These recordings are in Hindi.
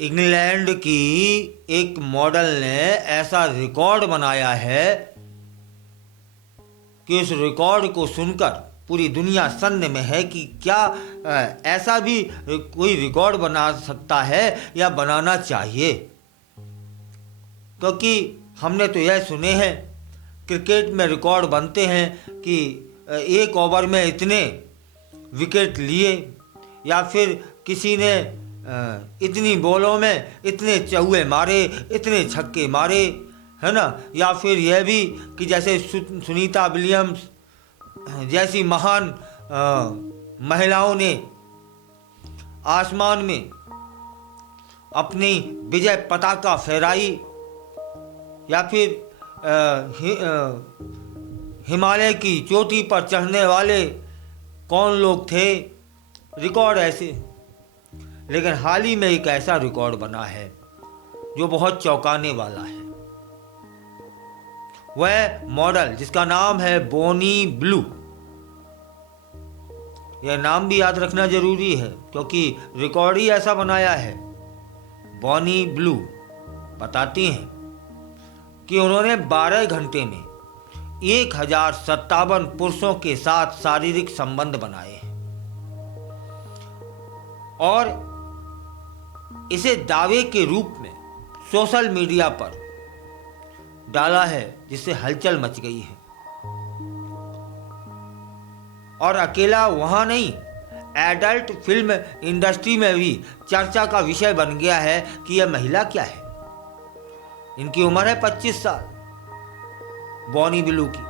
इंग्लैंड की एक मॉडल ने ऐसा रिकॉर्ड बनाया है कि उस रिकॉर्ड को सुनकर पूरी दुनिया सन्न में है कि क्या ऐसा भी कोई रिकॉर्ड बना सकता है या बनाना चाहिए। क्योंकि हमने तो यह सुने हैं क्रिकेट में रिकॉर्ड बनते हैं कि एक ओवर में इतने विकेट लिए, या फिर किसी ने इतनी बॉलों में इतने चौके मारे, इतने छक्के मारे, है ना। या फिर यह भी कि जैसे सुनीता विलियम्स जैसी महान महिलाओं ने आसमान में अपनी विजय पताका फहराई, या फिर हिमालय की चोटी पर चढ़ने वाले कौन लोग थे, रिकॉर्ड ऐसे। लेकिन हाल ही में एक ऐसा रिकॉर्ड बना है जो बहुत चौंकाने वाला है। वह मॉडल जिसका नाम है बोनी ब्लू। यह नाम भी याद रखना जरूरी है क्योंकि रिकॉर्ड ही ऐसा बनाया है। बोनी ब्लू बताती हैं कि उन्होंने 12 घंटे में 1057 पुरुषों के साथ शारीरिक संबंध बनाए हैं और इसे दावे के रूप में सोशल मीडिया पर डाला है, जिससे हलचल मच गई है। और अकेला वहां नहीं, एडल्ट फिल्म इंडस्ट्री में भी चर्चा का विषय बन गया है कि यह महिला क्या है। इनकी उम्र है 25 साल, बोनी ब्लू की,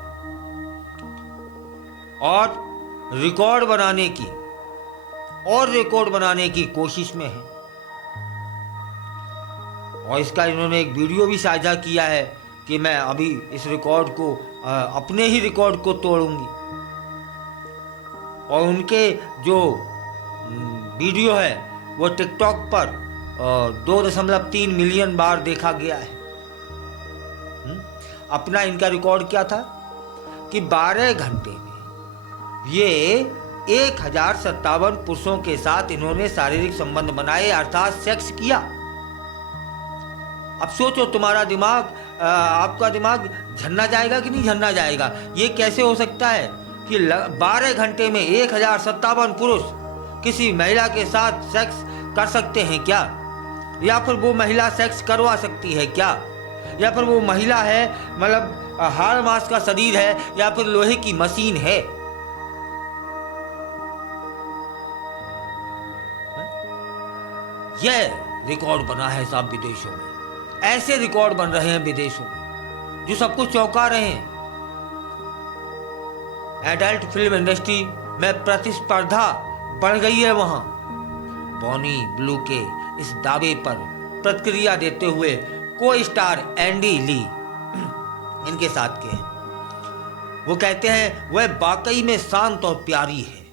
और रिकॉर्ड बनाने की कोशिश में है। और इसका इन्होंने एक वीडियो भी साझा किया है कि मैं अभी इस रिकॉर्ड को अपने ही रिकॉर्ड को तोड़ूंगी। और उनके जो वीडियो है वो टिकटॉक पर 2.3 मिलियन बार देखा गया है। अपना इनका रिकॉर्ड क्या था कि 12 घंटे में ये 1057 पुरुषों के साथ इन्होंने शारीरिक संबंध बनाए, अर्थात सेक्स किया। अब सोचो, तुम्हारा दिमाग, आपका दिमाग झन्ना जाएगा कि नहीं झन्ना जाएगा। ये कैसे हो सकता है कि 12 घंटे में 1057 पुरुष किसी महिला के साथ सेक्स कर सकते हैं क्या? या फिर वो महिला सेक्स करवा सकती है क्या? या फिर वो महिला है, मतलब हाड़ मांस का शरीर है, या फिर लोहे की मशीन है? यह रिकॉर्ड बना है साहब विदेशों में। ऐसे रिकॉर्ड बन रहे हैं विदेशों में जो सबको चौंका रहे हैं। एडल्ट फिल्म इंडस्ट्री में प्रतिस्पर्धा बढ़ गई है वहां। बोनी ब्लू के इस दावे पर प्रतिक्रिया देते हुए को स्टार एंडी ली इनके साथ के हैं। वो कहते हैं वह वाकई में शांत और प्यारी है,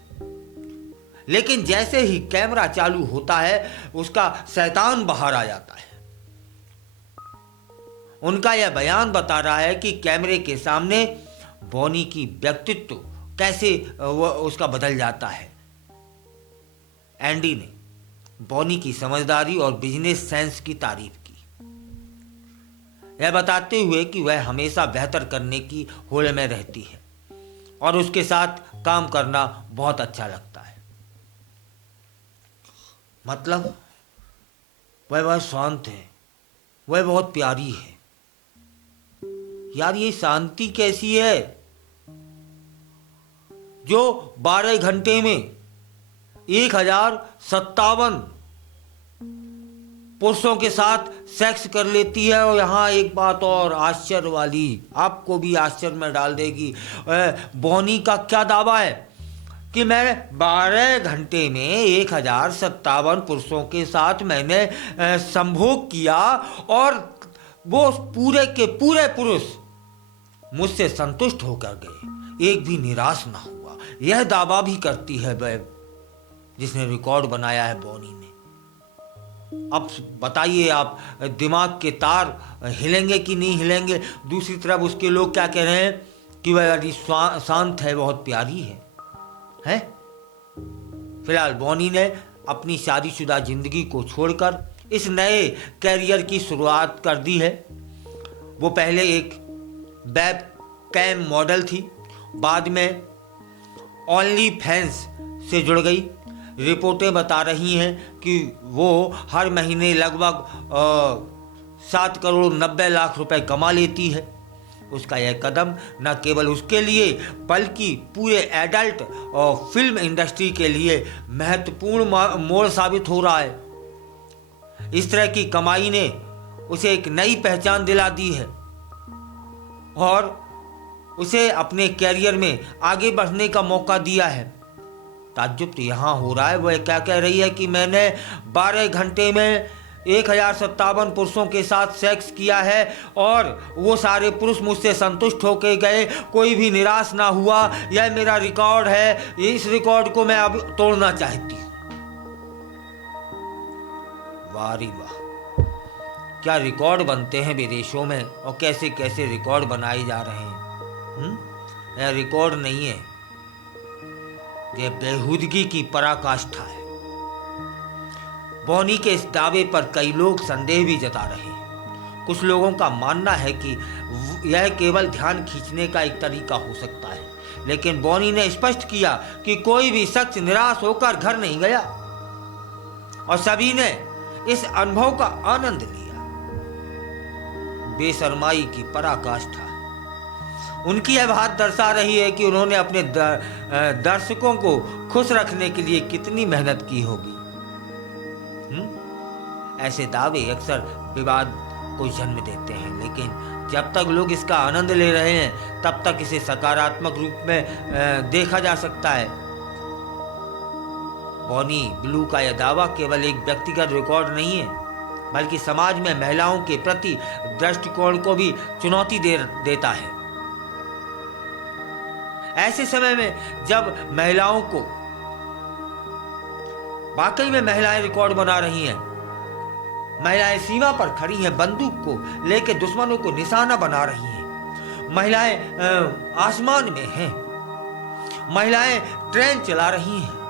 लेकिन जैसे ही कैमरा चालू होता है उसका शैतान बाहर आ जाता है। उनका यह बयान बता रहा है कि कैमरे के सामने बोनी की व्यक्तित्व कैसे उसका बदल जाता है। एंडी ने बोनी की समझदारी और बिजनेस सेंस की तारीफ की, यह बताते हुए कि वह हमेशा बेहतर करने की होड़ में रहती है और उसके साथ काम करना बहुत अच्छा लगता है। मतलब वह बहुत शांत है, वह बहुत प्यारी है। यार, ये शांति कैसी है जो 12 घंटे में 1057 पुरुषों के साथ सेक्स कर लेती है। और यहाँ एक बात और आश्चर्य वाली, आपको भी आश्चर्य में डाल देगी। बोनी का क्या दावा है कि मैं 12 घंटे में 1057 पुरुषों के साथ मैंने संभोग किया और वो पूरे के पूरे पुरुष मुझसे संतुष्ट होकर गए, एक भी निराश ना हुआ। यह दावा भी करती है वह जिसने रिकॉर्ड बनाया है बोनी ने। अब बताइए आप, दिमाग के तार हिलेंगे कि नहीं हिलेंगे? दूसरी तरफ उसके लोग क्या कह रहे हैं कि वह बड़ी शांत है, बहुत प्यारी है। फिलहाल बोनी ने अपनी शादीशुदा जिंदगी को छोड़कर इस नए कैरियर की शुरुआत कर दी है। वो पहले एक वेब कैम मॉडल थी, बाद में ओनली फैंस से जुड़ गई। रिपोर्टें बता रही हैं कि वो हर महीने लगभग 7 करोड़ 90 लाख रुपए कमा लेती है। उसका यह कदम न केवल उसके लिए बल्कि पूरे एडल्ट और फिल्म इंडस्ट्री के लिए महत्वपूर्ण मोड़ साबित हो रहा है। इस तरह की कमाई ने उसे एक नई पहचान दिला दी है और उसे अपने कैरियर में आगे बढ़ने का मौका दिया है। ताज्जुब तो यहाँ हो रहा है, वह क्या कह रही है कि मैंने 12 घंटे में 1057 पुरुषों के साथ सेक्स किया है और वो सारे पुरुष मुझसे संतुष्ट होके गए, कोई भी निराश ना हुआ। यह मेरा रिकॉर्ड है, इस रिकॉर्ड को मैं अब तोड़ना चाहती हूँ। वाह रे वाह, क्या रिकॉर्ड बनते हैं विदेशों में और कैसे कैसे रिकॉर्ड बनाए जा रहे हैं। यह रिकॉर्ड नहीं है, यह बेहूदगी की पराकाष्ठा है। बॉनी के इस दावे पर कई लोग संदेह भी जता रहे हैं। कुछ लोगों का मानना है कि यह केवल ध्यान खींचने का एक तरीका हो सकता है, लेकिन बॉनी ने स्पष्ट किया कि कोई भी शख्स निराश होकर घर नहीं गया और सभी ने इस अनुभव का आनंद लिया। बेशर्माई की पराकाष्ठा। उनकी यह बात दर्शा रही है कि उन्होंने अपने दर्शकों को खुश रखने के लिए कितनी मेहनत की होगी। ऐसे दावे अक्सर विवाद को जन्म देते हैं, लेकिन जब तक लोग इसका आनंद ले रहे हैं तब तक इसे सकारात्मक रूप में देखा जा सकता है। बॉनी ब्लू का यह दावा केवल एक व्यक्तिगत रिकॉर्ड नहीं है, बल्कि समाज में महिलाओं के प्रति दृष्टिकोण को भी चुनौती देता है। ऐसे समय में जब महिलाओं को वाकई में महिलाएं रिकॉर्ड बना रही हैं, महिलाएं सीमा पर खड़ी हैं, बंदूक को लेकर दुश्मनों को निशाना बना रही हैं, महिलाएं आसमान में हैं, महिलाएं ट्रेन चला रही हैं,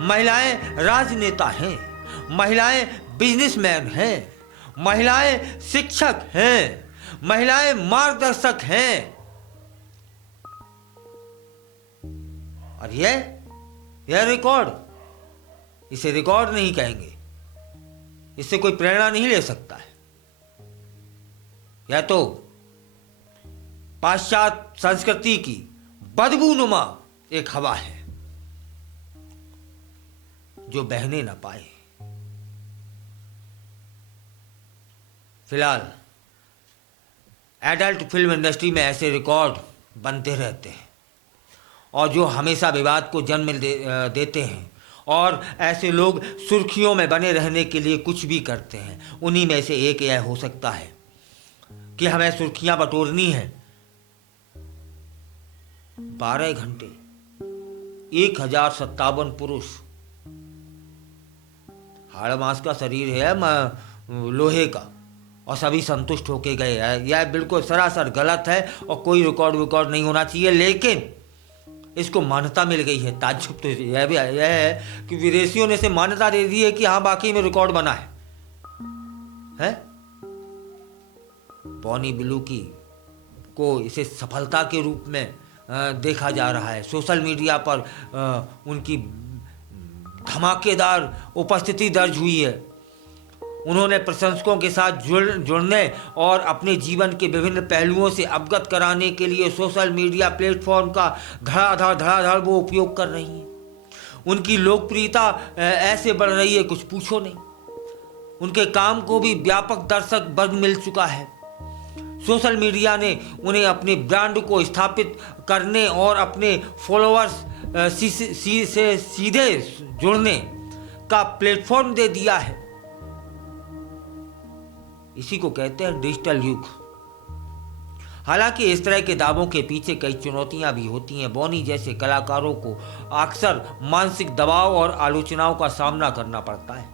महिलाएं राजनेता हैं, महिलाएं बिजनेसमैन हैं, महिलाएं शिक्षक हैं, महिलाएं मार्गदर्शक हैं। और यह रिकॉर्ड, इसे रिकॉर्ड नहीं कहेंगे, इससे कोई प्रेरणा नहीं ले सकता है। यह तो पाश्चात्य संस्कृति की बदबूनुमा एक हवा है जो बहने न पाए। फिलहाल एडल्ट फिल्म इंडस्ट्री में ऐसे रिकॉर्ड बनते रहते हैं और जो हमेशा विवाद को जन्म देते हैं, और ऐसे लोग सुर्खियों में बने रहने के लिए कुछ भी करते हैं। उन्हीं में से एक यह हो सकता है कि हमें सुर्खियां बटोरनी है। 12 घंटे 1057 पुरुष, हाड़ मांस का शरीर है लोहे का, और सभी संतुष्ट होके गए हैं। यह बिल्कुल सरासर गलत है और कोई रिकॉर्ड नहीं होना चाहिए, लेकिन इसको मान्यता मिल गई है। ताज्जुब तो यह है कि विदेशियों ने इसे मान्यता दे दी है कि हाँ बाकी में रिकॉर्ड बना है? बॉनी ब्लू को इसे सफलता के रूप में देखा जा रहा है। सोशल मीडिया पर उनकी धमाकेदार उपस्थिति दर्ज हुई है। उन्होंने प्रशंसकों के साथ जुड़ने और अपने जीवन के विभिन्न पहलुओं से अवगत कराने के लिए सोशल मीडिया प्लेटफॉर्म का धड़ाधड़ वो उपयोग कर रही हैं। उनकी लोकप्रियता ऐसे बढ़ रही है कुछ पूछो नहीं। उनके काम को भी व्यापक दर्शक वर्ग मिल चुका है। सोशल मीडिया ने उन्हें अपने ब्रांड को स्थापित करने और अपने फॉलोअर्स से सीधे जुड़ने का प्लेटफॉर्म दे दिया है। इसी को कहते हैं डिजिटल युग। हालांकि इस तरह के दावों के पीछे कई चुनौतियां भी होती हैं। बॉनी जैसे कलाकारों को अक्सर मानसिक दबाव और आलोचनाओं का सामना करना पड़ता है,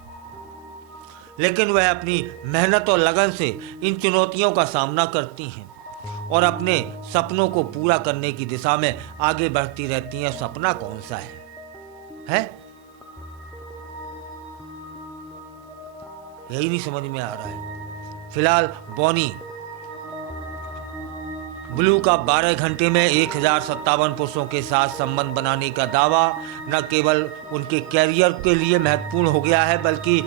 लेकिन वह अपनी मेहनत और लगन से इन चुनौतियों का सामना करती हैं और अपने सपनों को पूरा करने की दिशा में आगे बढ़ती रहती हैं। सपना कौन सा है? यही नहीं समझ में आ रहा है। फिलहाल बॉनी ब्लू का 12 घंटे में 1057 पुरुषों के साथ संबंध बनाने का दावा न केवल उनके कैरियर के लिए महत्वपूर्ण हो गया है, बल्कि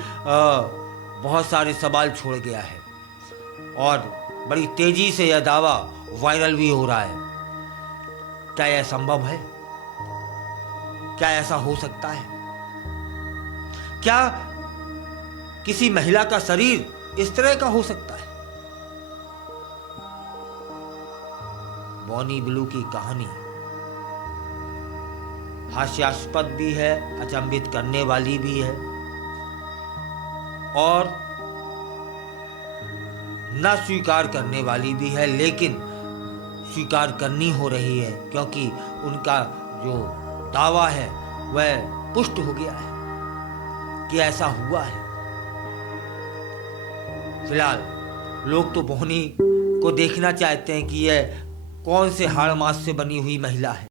बहुत सारे सवाल छोड़ गया है और बड़ी तेजी से यह दावा वायरल भी हो रहा है। क्या यह संभव है? क्या ऐसा हो सकता है? क्या किसी महिला का शरीर इस तरह का हो सकता है? बॉनी ब्लू की कहानी हास्यास्पद भी है, अचंभित करने वाली भी है और न स्वीकार करने वाली भी है, लेकिन स्वीकार करनी हो रही है क्योंकि उनका जो दावा है वह पुष्ट हो गया है कि ऐसा हुआ है। फिलहाल लोग तो बॉनी को देखना चाहते हैं कि यह कौन से हाड़ मास से बनी हुई महिला है।